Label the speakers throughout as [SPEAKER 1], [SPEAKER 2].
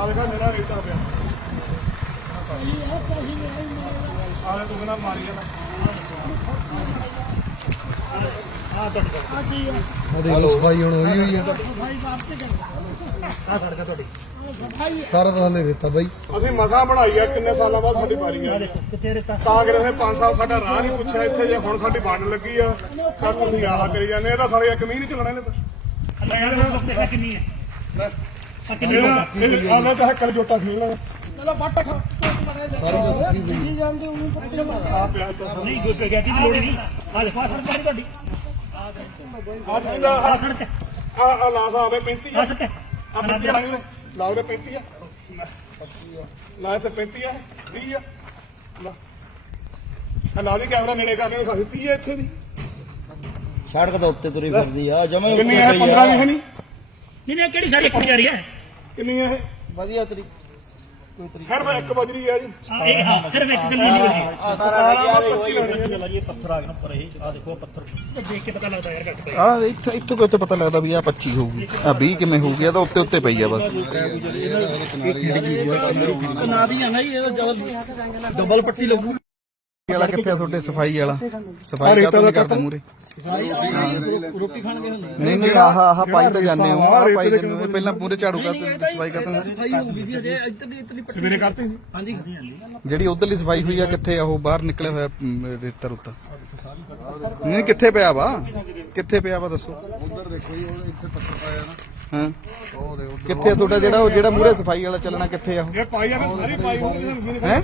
[SPEAKER 1] ਆ ਦੇਖਾ ਮੇਰਾ ਰੇਤਾ ਪਿਆ। ਆਲੇ ਤੂੰ ਨਾ ਮਾਰੀ ਜਾਣਾ ਆ ਤੁਹਾਡੀ
[SPEAKER 2] ਉਹਦੇ ਲੋ ਸਫ਼ਾਈ ਹੁਣ ਹੋਈ ਹੋਈ ਆ।
[SPEAKER 1] ਆ ਸੜਕ ਤੁਹਾਡੀ
[SPEAKER 2] ਸਾਰਾ ਤਾਂ ਹਲੇ ਰੇਤਾ ਬਾਈ।
[SPEAKER 1] ਅਸੀਂ ਮਸਾ ਬਣਾਈ ਆ ਕਿੰਨੇ ਸਾਲਾਂ ਬਾਅਦ ਸਾਡੀ ਵਾਰੀ ਆ।
[SPEAKER 3] ਕਿੱਥੇ ਰੇਤਾ
[SPEAKER 1] ਕਾਂਗਰਸ ਨੇ 5 ਸਾਲ ਸਾਡਾ ਰਾਹ ਨਹੀਂ ਪੁੱਛਿਆ ਇੱਥੇ ਜੇ ਹੁਣ ਸਾਡੀ ਵੰਡ ਲੱਗੀ ਆ ਤਾਂ ਤੁਸੀਂ ਆਹ ਕਰੀ ਜਾਂਦੇ ਇਹਦਾ ਸਾਰੇ ਇੱਕ ਮੀਂਹ ਨਹੀਂ ਚੱਲਣਾ ਇਹਨੇ ਤਾਂ।
[SPEAKER 3] ਦੇਖਾ ਕਿੰਨੀ ਹੈ ਆ
[SPEAKER 1] ਇਹ ਆਲੇ ਤਾਂ ਹੱਕਲ ਜੋਟਾ
[SPEAKER 2] ਤਾਂ
[SPEAKER 1] ਆ। ਪਿਆ ਤਾਂ
[SPEAKER 3] ਨਹੀਂ ਗੁੱਟ ਗਿਆ ਦੀ ਲੋੜ ਨਹੀਂ। ਆ ਦੇਖੋ ਆਹ ਸੜਕ ਪੜੀ ਤੁਹਾਡੀ।
[SPEAKER 1] ਆ ਜਿੰਦਾ
[SPEAKER 3] ਆ ਸੜਕ
[SPEAKER 1] ਆ ਆ ਲਾਸ ਆਵੇ 35
[SPEAKER 3] ਆ।
[SPEAKER 1] ਆ
[SPEAKER 3] ਸੜਕ
[SPEAKER 1] ਆ। 35 ਲਾਉਣੇ ਲਾਉਣੇ 35 ਆ। ਲਾ ਤੇ 35 ਆ 20 ਆ। ਲਾ। ਆ ਲਾ ਦੇ ਕੈਮਰਾ ਨੇੜੇ ਕਰਕੇ ਦਿਖਾ ਦਿੱਤੀ ਆ ਇੱਥੇ ਦੀ
[SPEAKER 4] ਸੜਕ ਦੇ ਉੱਤੇ ਤੁਰੀ ਫਿਰਦੀ ਆ ਜਮੇ
[SPEAKER 1] ਕਿੰਨੀ ਹੈ 15 ਨਹੀਂ ਹੈ ਨਹੀਂ?
[SPEAKER 3] ਕਿਹੜੀ ਜਾ ਰਹੀ ਹੈ?
[SPEAKER 1] ਕਿੰਨੀ ਹੈ ਇਹ
[SPEAKER 4] ਵਧੀਆ ਤਰੀ
[SPEAKER 1] ਸਿਰਫ ਇੱਕ ਬਜਰੀ ਆ ਜੀ
[SPEAKER 3] ਆ ਇਹ ਹਾਂ ਸਿਰਫ ਇੱਕ ਗੱਲ ਨਹੀਂ ਬਣੀ
[SPEAKER 4] ਆ ਸਾਰਾ
[SPEAKER 1] ਸਾਰਾ ਪੱਚੀ ਲਾਉਣੀ ਹੈ
[SPEAKER 3] ਗੱਲ ਇਹ ਪੱਥਰ ਆ ਗਏ ਉੱਪਰ ਇਹ ਆ ਦੇਖੋ ਪੱਥਰ ਇਹ ਦੇਖ ਕੇ ਪਤਾ ਲੱਗਦਾ ਯਾਰ ਘੱਟ ਪਏ
[SPEAKER 5] ਆ ਇੱਥੋਂ ਇੱਥੋਂ ਕੋਈ ਉੱਤੇ ਪਤਾ ਲੱਗਦਾ ਵੀ ਆ 25 ਹੋਊਗੀ ਆ 20 ਕਿਵੇਂ ਹੋਊਗੀ ਇਹ ਤਾਂ ਉੱਤੇ ਉੱਤੇ ਪਈ ਆ ਬਸ
[SPEAKER 4] ਨਾ ਦੀ ਆ ਨਾ ਇਹ ਜਦੋਂ ਡਬਲ ਪੱਟੀ ਲੱਗੂ
[SPEAKER 5] ਵਾਲਾ ਕਿੱਥੇ ਆ ਤੁਹਾਡੇ? ਸਫ਼ਾਈ ਵਾਲਾ। ਸਫ਼ਾਈ ਕਾ ਨਹੀਂ ਕਰਦੇ ਮੂਰੇ
[SPEAKER 4] ਰੋਟੀ ਖਾਣ ਗਏ ਹੁੰਦੇ
[SPEAKER 5] ਨਹੀਂ ਨਹੀਂ ਆਹ ਆਹ ਪਾਈ ਤਾਂ ਜਾਂਦੇ ਹੋ ਆਹ ਪਾਈ ਜਾਂਦੇ ਹੋ। ਪਹਿਲਾਂ ਪੂਰੇ ਝਾੜੂ ਕਰ ਸਫ਼ਾਈ ਕਰ
[SPEAKER 4] ਸਫ਼ਾਈ ਹੋ ਗਈ ਅਜੇ ਇੱਧਰ ਦੀ ਇੱਧਰ ਦੀ ਪੱਟੀ।
[SPEAKER 1] ਸਵੇਰੇ ਕਰਤੇ ਸੀ।
[SPEAKER 4] ਹਾਂਜੀ।
[SPEAKER 5] ਜਿਹੜੀ ਉਧਰਲੀ ਸਫ਼ਾਈ ਹੋਈ ਆ ਕਿੱਥੇ ਆ ਉਹ? ਬਾਹਰ ਨਿਕਲਿਆ ਹੋਇਆ ਰੇਤਾ ਰੁੱਤਾ। ਨਹੀਂ ਕਿੱਥੇ ਪਿਆ ਵਾ? ਕਿੱਥੇ ਪਿਆ ਵਾ ਦੱਸੋ?
[SPEAKER 2] ਉਧਰ ਦੇਖੋ ਜੀ ਉਹ ਇੱਥੇ ਪੱਥਰ ਪਾਇਆ ਨਾ।
[SPEAKER 5] ਹਾਂ।
[SPEAKER 2] ਉਹ ਦੇ ਉਧਰ
[SPEAKER 5] ਕਿੱਥੇ ਤੁਹਾਡਾ ਜਿਹੜਾ ਉਹ ਜਿਹੜਾ ਮੂਰੇ ਸਫ਼ਾਈ ਵਾਲਾ ਚੱਲਣਾ ਕਿੱਥੇ ਆ ਉਹ?
[SPEAKER 1] ਇਹ ਪਾਈ ਆ ਸਾਰੀ ਪਾਈ ਹੋਈ ਹੈ?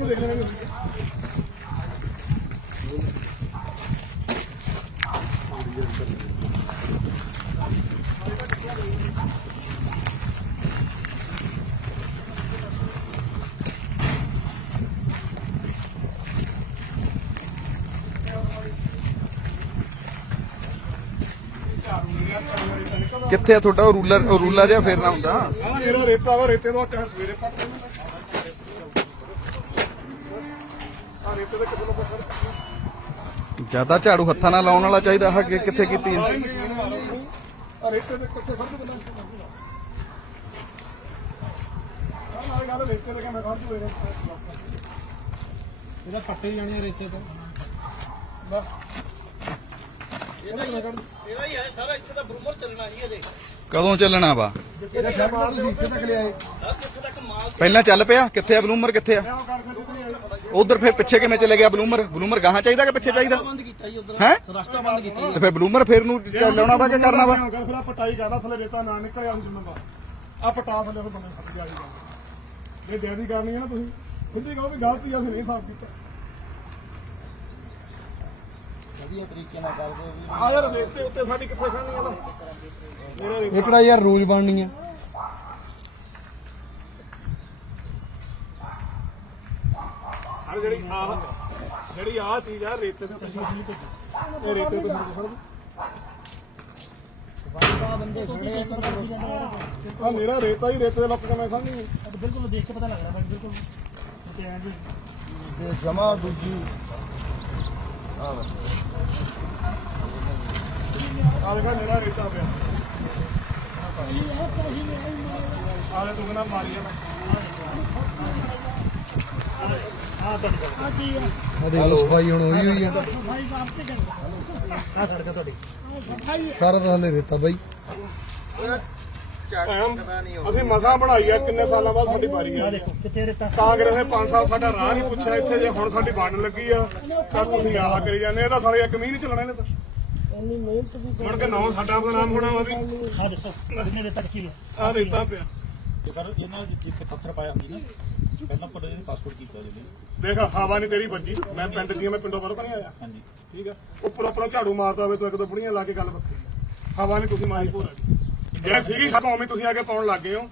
[SPEAKER 5] ਕਿੱਥੇ ਆ ਤੁਹਾਡਾ? ਉਹ ਰੂਲਰ ਉਹ ਰੂਲਰ ਜਿਹਾ ਫੇਰਨਾ ਹੁੰਦਾ?
[SPEAKER 1] ਆ ਮੇਰਾ ਰੇਤਾ ਵਾ ਰੇਤੇ ਤੋਂ ਚਾਹ ਸਵੇਰੇ ਪੱਟ ਆ ਰੇਤੇ ਦਾ ਕਿਦੋਂ ਪੱਥਰ
[SPEAKER 5] ਜ਼ਿਆਦਾ ਝਾੜੂ ਹੱਥਾਂ ਨਾਲ ਲਾਉਣ ਵਾਲਾ ਚਾਹੀਦਾ ਆਹ ਅੱਗੇ ਕਿੱਥੇ ਕੀਤੀ ਆ
[SPEAKER 1] ਆ ਰੇਤੇ ਦੇ ਕੁੱਤੇ ਫੜ ਕੇ ਬੰਦਾ ਆ ਨਾਲ ਗੱਲ ਰੇਤੇ ਦੇ ਕਿਵੇਂ ਖੜ ਜੂ
[SPEAKER 4] ਇਹਦਾ ਪੱਟੇ ਜਾਣੇ ਰੇਤੇ ਤੋਂ।
[SPEAKER 5] ਕਦੋਂ ਚੱਲਣਾ ਵਾ?
[SPEAKER 2] ਇਹਦਾ ਸ਼ਾਮਾਲ ਤੁਸੀਂ ਇੱਥੇ ਤੱਕ ਲਿਆਏ
[SPEAKER 5] ਪਹਿਲਾਂ ਚੱਲ ਪਿਆ। ਕਿੱਥੇ ਆ ਬਲੂਮਰ, ਕਿੱਥੇ ਆ? ਉਧਰ ਫਿਰ ਪਿੱਛੇ ਕਿਵੇਂ ਚਲੇ ਗਿਆ ਬਲੂਮਰ? ਬਲੂਮਰ ਗਾਹਾਂ ਚਾਹੀਦਾ ਕਿ ਪਿੱਛੇ ਚਾਹੀਦਾ?
[SPEAKER 4] ਬੰਦ ਕੀਤਾ ਜੀ ਉਧਰ
[SPEAKER 5] ਹੈ?
[SPEAKER 4] ਰਸਤਾ ਬੰਦ ਕੀਤਾ
[SPEAKER 5] ਤੇ ਫਿਰ ਬਲੂਮਰ ਫਿਰ ਨੂੰ ਲਾਉਣਾ ਵਾ ਕਿ ਕਰਨਾ ਵਾ?
[SPEAKER 1] ਫਿਰ ਆ ਪਟਾਈ ਕਰਦਾ ਥੱਲੇ ਰੇਤਾ ਨਾ ਨਿਕਲਿਆ ਹੁਣ ਆ ਪਟਾ ਥੱਲੇ ਫਿਰ ਬੰਦੇ ਫੜ ਜਾਈ ਇਹ ਦੇਦੀ ਕਰਨੀ ਹੈ ਨਾ ਤੁਸੀਂ ਖੁੱਦੀ ਕਹੋ ਵੀ ਗਲਤੀ ਅਸੀਂ ਨਹੀਂ ਸਾਫ਼ ਕੀਤਾ।
[SPEAKER 4] ਵਧੀਆ ਤਰੀਕੇ ਨਾਲ ਕਰਦੇ ਵੀ।
[SPEAKER 1] ਆ ਯਾਰ ਰੇਤੇ ਉੱਤੇ ਸਾਡੀ ਕਿੱਥੇ ਖੜਨੀ ਆ ਨਾ? ਮੇਰਾ ਰੇਤਾ।
[SPEAKER 2] ਇਹ ਕਿਹੜਾ ਯਾਰ ਰੋਜ਼ ਬਣਨੀ ਆ?
[SPEAKER 1] ਹਰ ਜਿਹੜੀ ਆ ਜਿਹੜੀ ਆ ਚੀਜ਼ ਆ ਰੇਤੇ ਤੇ ਤੁਸੀਂ ਇਹ ਰੇਤੇ ਤੇ ਫੜ ਆ ਮੇਰਾ ਰੇਤਾ ਹੀ ਰੇਤੇ ਦੇ ਲੱਕ ਕੇ ਮੈਂ ਸਮਝ ਨਹੀਂ
[SPEAKER 3] ਬਿਲਕੁਲ ਦੇਖ ਕੇ ਪਤਾ ਲੱਗਦਾ ਬਿਲਕੁਲ। ਤੇ
[SPEAKER 4] ਜਮਾ ਦੂਜੀ
[SPEAKER 1] ਆ ਦੇਖਾ ਮੇਰਾ ਰੇਤਾ ਪਿਆ ਆਲੇ ਤੂੰ ਨਾ ਮਾਰੀ ਜਾਣਾ
[SPEAKER 3] ਆ ਤੁਹਾਡੀ ਸੜਕ
[SPEAKER 2] ਉਹਦੇ ਲੋ ਸਫ਼ਾਈ ਹੁਣ ਹੋਈ ਹੋਈ ਆ।
[SPEAKER 3] ਆ ਸੜਕ ਤੁਹਾਡੀ
[SPEAKER 2] ਸਾਰਾ ਤਾਂ ਹਲੇ ਰੇਤਾ ਬਾਈ।
[SPEAKER 1] ਭੈਣ, ਅਸੀਂ ਮਸਾ ਬਣਾਈ ਆ ਕਿੰਨੇ ਸਾਲਾਂ ਬਾਅਦ ਸਾਡੀ ਵਾਰੀ ਆ। ਕਾਂਗਰਸ ਨੇ 5 ਸਾਲ ਸਾਡਾ ਰਾਹ ਨਹੀਂ ਪੁੱਛਿਆ ਇੱਥੇ ਜੇ ਹੁਣ ਸਾਡੀ ਵੰਡ ਲੱਗੀ ਆ ਤਾਂ ਤੁਸੀਂ ਆਹ ਕਰੀ ਜਾਂਦੇ ਇਹਦਾ ਸਾਰੇ ਇੱਕ ਮੀਂਹ ਨਹੀਂ ਚੱਲਣਾ ਇਹਨੇ ਤਾਂ। ਮੁੜ ਕੇ ਨੌ ਸਾਡਾ ਬਦਨਾਮ ਹੋਣਾ ਵਾ ਵੀ
[SPEAKER 3] ਆ ਦੱਸੋ ਕਿੰਨੇ ਰੇਤਾ ਕਿੱਥੇ
[SPEAKER 1] ਆ ਰੇਤਾ ਪਿਆ।
[SPEAKER 3] ਸਰ ਇਹਨਾਂ ਜਿੱਥੇ ਪੱਥਰ ਪਾਇਆ ਹੁੰਦੀ ਨਾ ਪਹਿਲਾਂ ਪੜੇ ਦੇ ਪਾਸਪੋਰਟ ਕੀਤਾ ਜੀ
[SPEAKER 1] ਦੇਖ ਹਵਾ ਨਹੀਂ ਤੇਰੀ ਵੱਜੀ। ਮੈਂ ਪਿੰਡ ਦੀ ਆ, ਮੈਂ ਪਿੰਡੋਂ ਬਾਹਰੋਂ ਤਾਂ ਨਹੀਂ ਆਇਆ
[SPEAKER 3] ਹਾਂਜੀ।
[SPEAKER 1] ਠੀਕ ਆ? ਉੱਪਰ ਉੱਪਰ ਝਾੜੂ ਮਾਰਦਾ ਹੋਵੇ ਤੂੰ ਇੱਕ ਦੋ ਬੁੜੀਆਂ ਲਾ ਕੇ ਗੱਲ ਬੱਤੀ ਹਵਾ ਨਹੀਂ ਤੁਸੀਂ ਮਾਹੀ ਭੋਰਾ ਜੇ ਸੀਗੀ ਸਭ ਕੌਮੀ ਤੁਸੀਂ ਆ ਕੇ ਪਾਉਣ ਲੱਗ ਗਏ ਹੋ।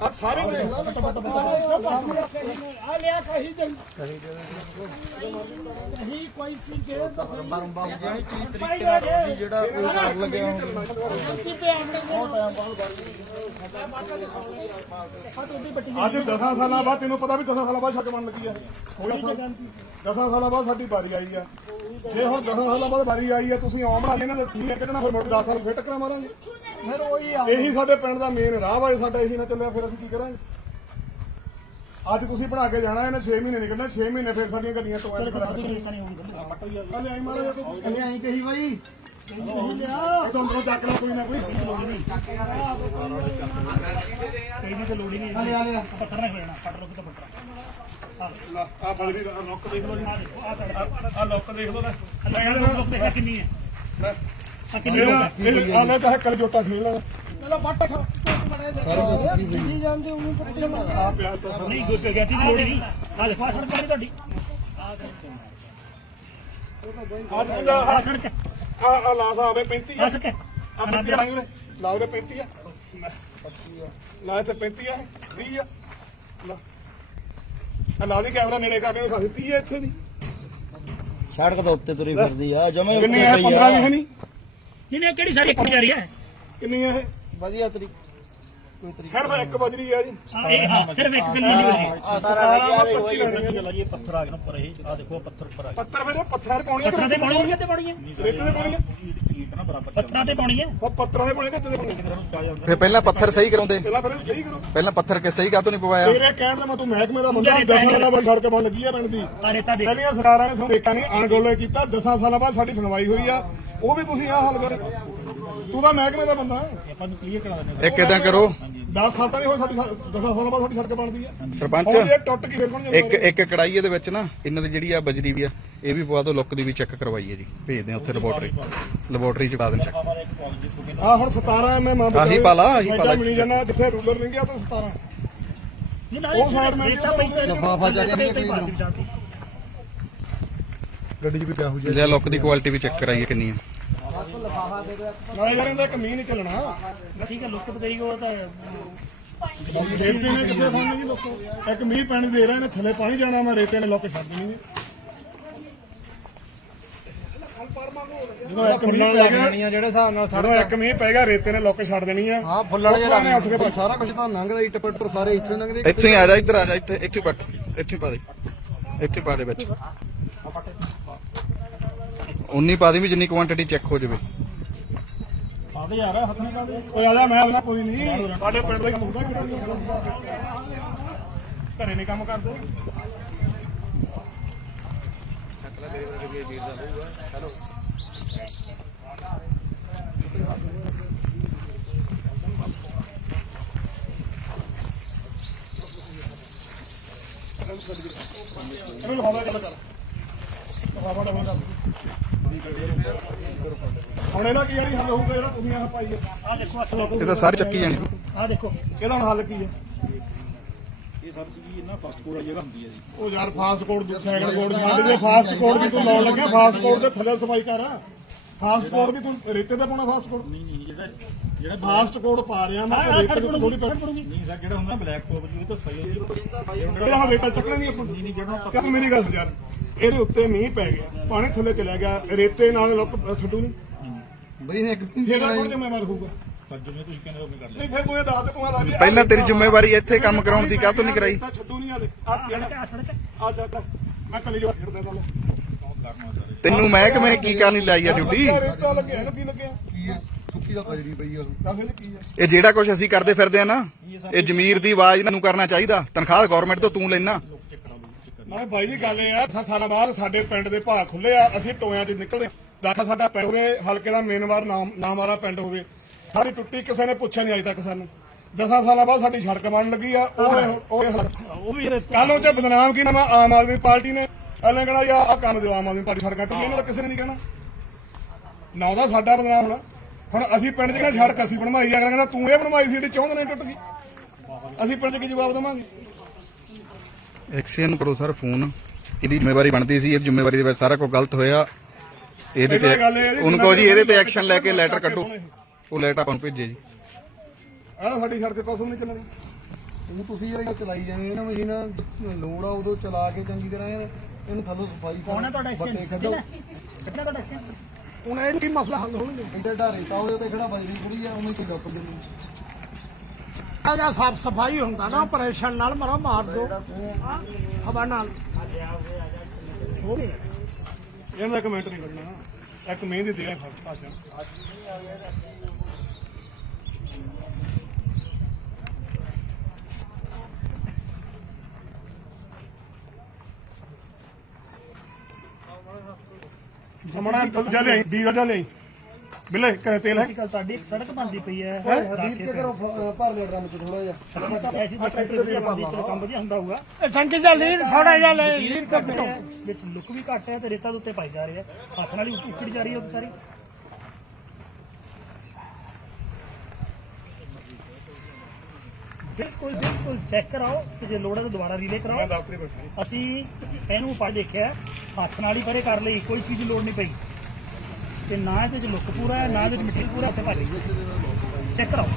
[SPEAKER 1] ਆ ਸਾਰੇ ਦੇਖ ਲਓ
[SPEAKER 6] ਆ ਲਿਆ ਕਹੀ ਕਹੀ ਕੋਈ ਚੀਜ਼ ਦੇ
[SPEAKER 4] ਚੀਜ਼ ਤਰੀਕੇ ਨਾਲ ਜਿਹੜਾ ਕੋਈ ਲੱਗਿਆ
[SPEAKER 1] ਅੱਜ 10 ਸਾਲਾਂ ਬਾਅਦ ਤੈਨੂੰ ਪਤਾ ਵੀ 10 ਸਾਲਾਂ ਬਾਅਦ ਛੱਕ ਬਣ ਲੱਗੀ ਆ। ਹੋ ਗਿਆ ਸਾਲ 10 ਸਾਲਾਂ ਬਾਅਦ ਸਾਡੀ ਵਾਰੀ ਆਈ ਆ। ਜੇ ਹੁਣ 10 ਸਾਲਾਂ ਬਾਅਦ ਵਾਰੀ ਆਈ ਆ ਤੁਸੀਂ ਆਉਣ ਵਾਲੀ ਇਹਨਾਂ ਦੇ ਠੀਕ ਹੈ ਕੱਢਣਾ ਫਿਰ ਮੁੜ 10 ਸਾਲ ਫਿਰ ਟੱਕਰਾਂ ਮਾਰਾਂਗੇ।
[SPEAKER 6] ਫਿਰ ਉਹੀ ਆ।
[SPEAKER 1] ਇਹੀ ਸਾਡੇ ਪਿੰਡ ਦਾ ਮੇਨ ਰਾਹ ਵਾ ਸਾਡਾ ਇਹੀ ਨਾ ਚੱਲਿਆ ਫਿਰ ਅਸੀਂ ਕੀ ਕਰਾਂਗੇ? ਅੱਜ ਤੁਸੀਂ ਬਣਾ ਕੇ ਜਾਣਾ ਇਹਨੇ 6 ਮਹੀਨੇ ਨਹੀਂ ਕੱਢਣੇ 6 ਮਹੀਨੇ ਫਿਰ ਸਾਡੀਆਂ ਗੱਡੀਆਂ ਤੋਂ ਐਂ ਕਰਾ ਹਲੇ ਆਈ ਮਾਰਾ ਜੇ ਤੂੰ।
[SPEAKER 2] ਕਹਿੰਦੇ ਐਂ ਕਹੀ ਬਾਈ।
[SPEAKER 1] ਇਹ ਤਾਂ ਅੰਦਰੋਂ ਚੱਕ ਲਾ ਕੋਈ ਨਾ ਕੋਈ।
[SPEAKER 3] ਇਹਦੀ ਤਾਂ ਲੋੜ ਹੀ ਨਹੀਂ
[SPEAKER 2] ਹਲੇ ਆ ਲਿਆ
[SPEAKER 3] ਪੱਥਰ ਨਾ ਖੇਡਣਾ ਪੱਟ ਲੋ
[SPEAKER 1] ਆ ਬਲਵੀਰ ਆਹ ਲੁੱਕ ਦੇਖ ਲਓ
[SPEAKER 3] ਆ
[SPEAKER 1] ਆ ਲੁੱਕ ਦੇਖ ਲਓ ਨਾ।
[SPEAKER 3] ਲੈ ਲੋਕ ਦੇਖਿਆ ਕਿੰਨੀ ਹੈ। ਆ ਕਿੰਨੀ ਲੋਕ
[SPEAKER 1] ਇਹ ਆਲੇ ਤਾਂ ਕਲ ਜੋਟਾ ਖੇਡ ਲਾ
[SPEAKER 6] ਚਲੋ ਵੱਟ ਖੋ ਜੀ ਜਾਂਦੇ ਉਹਨੂੰ ਪੱਟੇ ਮਾਰ
[SPEAKER 1] ਆ ਪਿਆ ਤਾਂ
[SPEAKER 3] ਨਹੀਂ ਗੁੱਟ ਗਿਆ ਤੀ ਲੋੜ ਨਹੀਂ। ਆ ਆ ਸੜਕ ਬਣੀ ਤੁਹਾਡੀ।
[SPEAKER 1] ਆ ਜਾਂਦਾ
[SPEAKER 3] ਆ ਸੜਕ
[SPEAKER 1] ਆ ਆ ਲਾ ਦਾ ਆਵੇ 35
[SPEAKER 3] ਆ।
[SPEAKER 1] ਆ
[SPEAKER 3] ਸੜਕ
[SPEAKER 1] ਆ 35 ਲਾਈ ਉਰੇ ਲਾ ਉਰੇ 35 ਆ। ਲਾ ਤੇ 35 ਆ। 20 ਆ। ਲਾ। ਆ ਲਾ ਦੀ ਕੈਮਰਾ ਨੇੜੇ ਕਰਕੇ ਦਿਖਾ ਦਿੱਤੀ ਆ ਇੱਥੇ ਦੀ
[SPEAKER 4] ਸੜਕ ਦੇ ਉੱਤੇ ਤੁਰੀ ਫਿਰਦੀ ਆ ਜਮੇ
[SPEAKER 1] ਕਿੰਨੀ ਆ। 15 ਵੀ ਹੈ ਨਹੀਂ?
[SPEAKER 3] ਨਹੀਂ ਕਿਹੜੀ ਸਾਡੀ ਕੰਮ ਜਾ ਰਹੀ ਹੈ?
[SPEAKER 1] ਕਿੰਨੀ ਇਹ?
[SPEAKER 4] ਵਧੀਆ ਤਰੀ
[SPEAKER 1] ਸਿਰਫ ਇੱਕ ਬਜਰੀ ਆ ਜੀ।
[SPEAKER 3] ਹਾਂ, ਇਹ ਹਾਂ ਸਿਰਫ ਇੱਕ ਗੱਲ ਨਹੀਂ ਹੋਈ।
[SPEAKER 4] ਆ ਸਾਰਾ
[SPEAKER 1] ਲੈਣੀ ਆ ਜੀ।
[SPEAKER 3] ਗੱਲ ਇਹ ਪੱਥਰ ਆ ਨਾ ਉੱਪਰ ਇਹ। ਆ ਦੇਖੋ ਪੱਥਰ ਉੱਪਰ ਆ
[SPEAKER 1] ਫਿਰ ਇਹ ਪੱਥਰਾਂ ਦੇ ਪਾਉਣੀ ਆ
[SPEAKER 3] ਪੱਥਰਾਂ ਤੇ ਪਾਉਣੀ ਹੈ ਤੇ ਪਾਉਣੀ ਹੈ
[SPEAKER 1] ਰੇਤੇ ਦੇ ਪਾਉਣੀ ਆ
[SPEAKER 3] ਈਟ ਨਾ ਬਰਾਬਰ ਪੱਥਰਾਂ ਤੇ ਪਾਉਣੀ ਹੈ
[SPEAKER 1] ਉਹ ਪੱਤਰਾਂ ਦੇ ਪਾਉਣੀ ਕਿੱਥੇ ਦੇ ਪਾਉਣੀ
[SPEAKER 5] ਫਿਰ ਪਹਿਲਾਂ ਪੱਥਰ ਸਹੀ ਕਰਾਉਂਦੇ।
[SPEAKER 1] ਪਹਿਲਾਂ ਫਿਰ ਸਹੀ ਕਰੋ।
[SPEAKER 5] ਪਹਿਲਾਂ ਪੱਥਰ ਕਿ ਸਹੀ ਕਾਹਤੋਂ ਨਹੀਂ ਪਵਾਇਆ?
[SPEAKER 1] ਤੇਰੇ ਕਹਿਣ ਦਾ ਮੈਂ ਤੂੰ ਮਹਿਕਮੇ ਦਾ ਬੰਦਾ 10 ਸਾਲਾਂ ਬਾਅਦ ਸੜਕ ਬਣ ਲੱਗੀ ਆ ਪਿੰਡ ਦੀ।
[SPEAKER 3] ਆ
[SPEAKER 1] ਪਹਿਲੀਆਂ ਸਰਕਾਰਾਂ ਨੇ ਸਾਨੂੰ ਨਹੀਂ ਅਣਗੌਲੇ ਕੀਤਾ 10 ਸਾਲਾਂ ਬਾਅਦ ਸਾਡੀ ਸੁਣਵਾਈ ਹੋਈ ਆ। ਉਹ ਵੀ ਤੁਸੀਂ ਆਹ ਹੱਲ ਕਰ। ਤੂੰ ਤਾਂ ਮਹਿਕਮੇ ਦਾ ਬੰਦਾ
[SPEAKER 3] ਆਪਾਂ ਨੂੰ ਕਲੀਅਰ ਕਰਾ ਦਿੰਦੇ
[SPEAKER 5] ਇੱਕ ਇਦਾਂ ਕਰੋ।
[SPEAKER 1] 10 ਸਾਲ ਤਾਂ ਨਹੀਂ ਹੋਏ ਸਾਡੀ 10 ਸਾਲਾਂ ਬਾਅਦ ਸਾਡੀ ਸੜਕ ਬਣਦੀ ਆ
[SPEAKER 5] ਸਰਪੰਚ।
[SPEAKER 1] ਹੁਣ ਜੇ ਟੁੱਟ ਗਈ ਫਿਰ ਕੌਣ
[SPEAKER 5] ਇੱਕ ਇੱਕ ਕੜਾਈ ਦੇ ਵਿੱਚ ਨਾ ਇਹਨਾਂ ਦੀ ਜਿਹੜੀ ਆ ਬਜਰੀ ਵੀ ਆ ਇਹ ਵੀ ਪਵਾ ਦਿਓ ਲੁੱਕ ਦੀ ਵੀ ਚੈੱਕ ਕਰਵਾਈਏ ਜੀ। ਭੇਜਦੇ ਆ ਉੱਥੇ ਲੈਬੋਰਟਰੀ ਲੈਬੋਰਟਰੀ ਚ ਪਾ ਦੇਣ ਚੱਕ
[SPEAKER 1] ਆ ਹੁਣ 17 ਮੈਂ ਮਾਂ
[SPEAKER 5] ਆਹੀ ਪਾ ਲਾ, ਆਹੀ ਪਾ ਲਾ।
[SPEAKER 1] ਮਿਲੀ ਜਾਣਾ ਜਿੱਥੇ ਰੂਲਰ ਨਹੀਂ ਗਿਆ ਤਾਂ 17
[SPEAKER 3] ਨਹੀਂ ਨਾ
[SPEAKER 1] ਉਹ side ਮੈਂ
[SPEAKER 2] ਲਿਫਾਫਾ ਕੇ
[SPEAKER 3] ਹੀ ਜਾਂਦੀ।
[SPEAKER 2] ਗੱਡੀ 'ਚ ਵੀ ਪਿਆ ਹੋ ਜਾ
[SPEAKER 5] ਜੇ ਲੁੱਕ ਦੀ ਕੁਆਲਿਟੀ ਵੀ ਚੈੱਕ ਕਰਾਈਏ ਕਿੰਨੀ ਆ।
[SPEAKER 1] ਨਾਲੇ ਯਾਰ ਇਹਦਾ ਕਮੀ ਨਹੀਂ ਚੱਲਣਾ।
[SPEAKER 3] ਠੀਕ ਹੈ ਲੁੱਕ ਤੇਰੀ ਉਹ ਤਾਂ
[SPEAKER 1] ਰੇਤੇ ਨੇ ਕਿੱਥੇ ਫੜਨੀ ਜੀ ਲੋਕੋ। ਇੱਕ ਮੀਂਹ ਪਾਣੀ ਦੇ ਰਿਹਾ ਇਹਨੇ ਥੱਲੇ ਪਾਣੀ ਜਾਣਾ ਮੈਂ ਰੇਤੇ ਨੇ ਲੋਕ ਛੱਡ ਦੇਣੀ। ਜੀ ਜਦੋਂ ਇੱਕ ਮੀਂਹ ਪੈ ਗਿਆ
[SPEAKER 2] ਜਿਹੜੇ ਹਿਸਾਬ ਨਾਲ
[SPEAKER 1] ਜਦੋਂ ਇੱਕ ਮੀਂਹ ਪੈ ਗਿਆ ਰੇਤੇ ਨੇ ਲੋਕ ਛੱਡ ਦੇਣੀ ਆ।
[SPEAKER 2] ਹਾਂ ਫੁੱਲਣ
[SPEAKER 1] ਲੋਕਾਂ ਨੇ ਉੱਠ ਕੇ
[SPEAKER 2] ਜਿਹਾ ਸਾਰਾ ਕੁਝ ਤਾਂ ਲੰਘਦਾ ਇੱਟ ਪੱਟਰ ਸਾਰੇ ਇੱਥੇ ਲੰਘਦੇ।
[SPEAKER 5] ਇੱਥੋਂ ਆ ਜਾ ਇੱਧਰ ਆ ਜਾ ਇੱਥੇ ਇੱਥੇ ਪੱਟ ਇੱਥੇ ਪਾ ਦੇ। ਇੱਥੇ ਪਾ ਦੇ ਵਿੱਚ। ਉਨੀ ਪਾ ਦੇ ਵੀ ਜਿੰਨੀ ਕੁਆਂਟੀਟੀ ਚੈੱਕ ਹੋ ਜਾਵੇ।
[SPEAKER 3] ਆਦੇ ਯਾਰ ਹੱਥ ਨਾਲ ਕਾਦੇ
[SPEAKER 1] ਓਏ ਆਦਾ ਮੈਂ ਆਪਣਾ ਕੋਈ ਨਹੀਂ। ਸਾਡੇ ਪਿੰਡ ਦਾ ਹੀ ਮੁੰਡਾ ਘਰੇ ਨਹੀਂ ਕੰਮ ਕਰਦੇ। ਇਹਨੂੰ ਲਿਖਾਉਂਦਾ ਗੱਲ ਕਰ ਲਿਖਾਵਾ ਡਬਲ ਕਰ ਹੁਣ ਇਹਦਾ ਕੀ ਜਿਹੜੀ ਹੱਲ ਹੋਊਗਾ ਜਿਹੜਾ ਤੁਸੀਂ ਆਹ ਪਾਈ
[SPEAKER 3] ਆ ਦੇਖੋ ਹੱਥ ਲਾਓ
[SPEAKER 5] ਇਹ ਤਾਂ ਸਾਰੀ ਚੱਕੀ ਜਾਣੀ
[SPEAKER 3] ਆ ਦੇਖੋ
[SPEAKER 1] ਇਹਦਾ ਹੁਣ ਹੱਲ ਕੀ ਹੈ?
[SPEAKER 3] ਇਹ ਸਰ ਸੀ ਇਹਨਾਂ ਫਾਸਟ ਫੂਡ ਵਾਲੀ ਜਗ੍ਹਾ ਹੁੰਦੀ ਹੈ ਜੀ।
[SPEAKER 1] ਉਹ ਯਾਰ ਫਾਸਟ ਕੋਡ ਦੀ ਸੈਕਿੰਡ ਕੋਡ ਛੱਡ ਦੇ ਫਾਸਟ ਕੋਡ ਵੀ ਤੂੰ ਲਾਉਣ ਲੱਗਿਆ ਫਾਸਟ ਕੋਡ ਦੇ ਥੱਲੇ ਸਫ਼ਾਈ ਕਰ। ਫਾਸਟ ਕੋਡ ਵੀ ਤੂੰ ਰੇਤੇ ਤੇ ਪਾਉਣਾ ਫਾਸਟ ਕੋਡ
[SPEAKER 3] ਨਹੀਂ ਨਹੀਂ ਜਿਹੜਾ ਜਿਹੜਾ
[SPEAKER 1] ਫਾਸਟ ਕੋਡ ਪਾ ਮੈਂ ਤੇ ਰੇਤੇ ਤੇ ਥੋੜੀ ਪੈ
[SPEAKER 3] ਨਹੀਂ ਸਰ ਜਿਹੜਾ ਹੁੰਦਾ ਬਲੈਕ ਟੋਪ ਜੀ ਉਹ ਤਾਂ ਸਫ਼ਾਈ ਹੁੰਦੀ
[SPEAKER 1] ਹੁਣ ਰੇਤਾ ਚੱਕਣਾ ਨਹੀਂ ਆਪਾਂ ਨਹੀਂ
[SPEAKER 3] ਜਿਹੜਾ
[SPEAKER 1] ਚੱਲ ਮੇਰੀ ਗੱਲ ਸੁਣ। ਯਾਰ ਇਹਦੇ ਉੱਤੇ ਮੀਂਹ ਪੈ ਗਿਆ ਪਾਣੀ ਥੱਲੇ ਚਲਾ ਗਿਆ ਰੇਤੇ ਨਾਲ ਲੋਕ ਛੱਡੂ ਨਹੀਂ।
[SPEAKER 2] ਬਈ ਨੇ ਇੱਕ
[SPEAKER 1] ਫਿਰ ਕੌਣ ਜ਼ਿੰਮੇਵਾਰ ਹੋਊਗਾ।
[SPEAKER 3] ਪਰ ਜਿਵੇਂ ਤੁਸੀਂ ਕਹਿੰਦੇ ਹੋ ਮੈਂ ਕਰ ਲਿਆ
[SPEAKER 1] ਨਹੀਂ ਫਿਰ ਤੂੰ ਇਹ ਦੱਸ ਦੇ ਤੂੰ ਆ ਰਾਜੀ
[SPEAKER 5] ਪਹਿਲਾਂ ਤੇਰੀ ਜ਼ਿੰਮੇਵਾਰੀ ਇੱਥੇ ਕੰਮ ਕਰਾਉਣ ਦੀ ਕਾਹਤੋਂ ਨਹੀਂ ਕਰਾਈ?
[SPEAKER 1] ਛੱਡੂ ਨਹੀਂ ਆਲੇ ਆ
[SPEAKER 3] ਸੜਕ ਆ ਸੜਕ।
[SPEAKER 1] ਆ ਜਾ ਮੈਂ ਕੱਲੀ ਜਵਾ ਖੇਡਦਾ ਚੱਲ
[SPEAKER 5] ਤੈਨੂੰ ਮਹਿਕਮੇ ਕੀ ਕਰਨੀ ਲਾਈ ਆ ਡਿਊਟੀ?
[SPEAKER 1] ਰੇਤਾ ਲੱਗਿਆ ਇਹਨੂੰ ਕੀ ਲੱਗਿਆ
[SPEAKER 2] ਕੀ ਹੈ ਸੁੱਕੀ ਦਾ ਬਜਰੀ ਪਈ ਆ ਉਹ
[SPEAKER 1] ਦੱਸ ਇਹਨੂੰ ਕੀ ਹੈ
[SPEAKER 5] ਇਹ ਜਿਹੜਾ ਕੁਝ ਅਸੀਂ ਕਰਦੇ ਫਿਰਦੇ ਆ ਨਾ ਇਹ ਜ਼ਮੀਰ ਦੀ ਆਵਾਜ਼ ਨੂੰ ਕਰਨਾ ਚਾਹੀਦਾ। ਤਨਖਾਹ ਗਵਰਨਮੈਂਟ ਤੋਂ ਤੂੰ ਲੈਣਾ
[SPEAKER 1] ਮੈਂ ਬਾਈ ਜੀ ਗੱਲ ਇਹ ਆ 10 ਸਾਲਾਂ ਬਾਅਦ ਸਾਡੇ ਪਿੰਡ ਦੇ ਭਾਅ ਖੁੱਲੇ ਆ ਅਸੀਂ ਟੋਇਆਂ 'ਚ ਨਿਕਲਦੇ ਦਾਖਾ ਸਾਡਾ ਪਿੰਡ ਹੋਵੇ ਹਲਕੇ ਦਾ ਮੇਨਵਾਰ ਨਾਮ ਨਾਮ ਵਾਲਾ ਪਿੰਡ ਹੋਵੇ। ਸਾਡੀ ਟੁੱਟੀ ਕਿਸੇ ਨੇ ਪੁੱਛਿਆ ਨਹੀਂ ਅਜੇ ਤੱਕ ਸਾਨੂੰ। 10 ਸਾਲਾਂ ਬਾਅਦ ਸਾਡੀ ਸੜਕ ਬਣਨ ਲੱਗੀ ਆ ਉਹ ਉਹ
[SPEAKER 3] ਉਹ ਵੀ
[SPEAKER 1] ਕੱਲ ਉਹ ਤੇ ਬਦਨਾਮ ਕੀ ਨਾਮ ਆ ਆਮ ਆਦਮੀ ਪਾਰਟੀ ਨੇ। ਐਵੇਂ ਕਹਿਣਾ ਯਾ ਆ ਕੰਮ ਆਮ ਆਦਮੀ ਪਾਰਟੀ ਸੜਕਾਂ ਟੁੱਟੀਆਂ ਇਹਨਾਂ ਦਾ ਕਿਸੇ ਨੇ ਨਹੀਂ ਕਹਿਣਾ। ਨਾ ਦਾ ਸਾਡਾ ਬਦਨਾਮ ਹੋਣਾ। ਹੁਣ ਅਸੀਂ ਪਿੰਡ 'ਚ ਕਿਹੜਾ ਸੜਕ ਅਸੀਂ ਬਣਵਾਈ ਆ? ਅਗਲਾ ਕਹਿੰਦਾ ਤੂੰ ਇਹ ਬਣਵਾਈ ਸੀ ਜਿਹੜੀ ਚਾਹੁੰਦੇ ਨੇ ਟੁੱਟ ਗਈ। ਅਸੀਂ ਪਿੰਡ 'ਚ ਕੀ ਜਵਾਬ ਦੇਵਾਂਗੇ?
[SPEAKER 5] ਐਕਸੀਅਨ ਨੂੰ ਕਰੋ ਸਰ ਫੋਨ। ਇਹਦੀ ਜ਼ਿੰਮੇਵਾਰੀ ਬਣਦੀ ਸੀ ਇਹ ਜ਼ਿੰਮੇਵਾਰੀ ਦੇ ਵਿੱਚ ਸਾਰਾ ਕੁਝ ਗਲਤ ਹੋਇਆ। ਇਹਦੇ ਤੇ ਉਹਨੂੰ ਕਹੋ ਜੀ ਇਹਦੇ ਤੇ ਐਕਸ਼ਨ ਲੈ ਕੇ ਲੈਟਰ ਕੱਢੋ। ਉਹ ਲੈਟਰ ਆਪਾਂ ਨੂੰ ਭੇਜੇ ਜੀ।
[SPEAKER 1] ਆਹ ਸਾਡੀ ਸੜਕ ਕਸਮ ਨਹੀਂ ਚੱਲਣੀ।
[SPEAKER 2] ਉਹ ਤੁਸੀਂ ਇਹ ਚਲਾਈ ਜਾਂਦੇ ਨਾ ਮਸ਼ੀਨ ਲੋੜ ਆ ਉਦੋਂ ਚਲਾ ਕੇ ਚੰਗੀ ਤਰ੍ਹਾਂ ਯਾਰ ਇਹਨੂੰ ਥੱਲੋਂ ਸਫ਼ਾਈ ਕਰੋ।
[SPEAKER 3] ਕੌਣ ਹੈ ਤੁਹਾਡਾ ਐਕਸੀਡੈਂਟ
[SPEAKER 2] ਕੱਢੋ
[SPEAKER 3] ਕਿੰਨਾ ਤੁਹਾਡਾ ਐਕਸੀਡੈਂਟ
[SPEAKER 6] ਹੁਣ ਇਹ ਕੀ ਮਸਲਾ ਹੱਲ ਹੋਣਗੇ?
[SPEAKER 2] ਇੱਡਾ ਢਾਰੇ ਤਾਂ ਉਹਦੇ ਤੇ ਖੜਾ ਬਜਰੀ ਕੁੜੀ ਆ ਉਹਨੇ ਕੀ ਲੱਪ ਜੰਨੀ
[SPEAKER 6] ਅਗਾ ਸਾਫ਼ ਸਫ਼ਾਈ ਹੁੰਦਾ ਨਾ ਆਪਰੇਸ਼ਨ ਨਾਲ ਮਰਾ ਮਾਰ ਦੋ ਹਵਾ ਨਾਲ। ਹੋ। ਗਿਆ
[SPEAKER 1] ਇਹਨਾਂ ਦਾ ਕਮੈਂਟ ਨਹੀਂ ਕਰਨਾ ਇੱਕ ਮਹਿੰਦੀ ਦੇ ਫ਼ਰਕ ਭਾਸ਼ਾ ਮਣਾ ਜਾ ਲਿਆਈ ਡੀਜ਼ਲ ਜਾ ਲਿਆਈ। ਬਿੱਲੇ ਘਰੇ ਤੇਲ ਹੈ?
[SPEAKER 3] ਕੱਲ ਤੁਹਾਡੀ ਇੱਕ ਸੜਕ ਬਣਦੀ ਪਈ ਹੈ।
[SPEAKER 2] ਹਦੀਪ ਕੇ ਕਰੋ ਭਰ ਲਿਆ ਡਰਮ ਚ ਥੋੜਾ ਜਿਹਾ।
[SPEAKER 3] ਐਸੀ ਤਾਂ ਟਰੈਕਟਰ ਦੀ ਚਲੋ ਕੰਮ ਵਧੀਆ ਹੁੰਦਾ ਹੋਊਗਾ।
[SPEAKER 6] ਟੰਕੀ ਦਾ ਲੀਡ ਥੋੜਾ ਜਿਹਾ ਲੈ ਕਰ ਦਿਓ
[SPEAKER 3] ਵਿੱਚ ਲੁੱਕ ਵੀ ਘੱਟ ਹੈ ਤੇ ਰੇਤਾ ਦੇ ਉੱਤੇ ਪਾਈ ਜਾ ਰਹੀ ਹੈ। ਹੱਥ ਨਾਲ ਹੀ ਉੱਕੜੀ ਜਾ ਰਹੀ ਹੈ ਉਹ ਸਾਰੀ। ਬਿਲਕੁਲ ਬਿਲਕੁਲ ਚੈੱਕ ਕਰਾਓ ਤੇ ਜੇ ਲੋੜ ਹੈ ਤਾਂ ਦੁਬਾਰਾ ਰੀਲੇ ਕਰਾਓ। ਅਸੀਂ ਇਹਨੂੰ ਪਾ ਦੇਖਿਆ ਹੱਥ ਨਾਲ ਹੀ ਪਰੇ ਕਰ ਲਈ, ਕੋਈ ਚੀਜ਼ ਦੀ ਲੋੜ ਨਹੀਂ ਪਈ। ਤੇ ਨਾ ਇਹਦੇ ਚ ਲੁੱਕ ਪੂਰਾ ਹੈ, ਨਾ ਇਹਦੇ ਚ ਮਿੱਟੀ ਪੂਰਾ ਉੱਥੇ ਭਰ ਲਈ ਚੈੱਕ ਕਰਾਓ।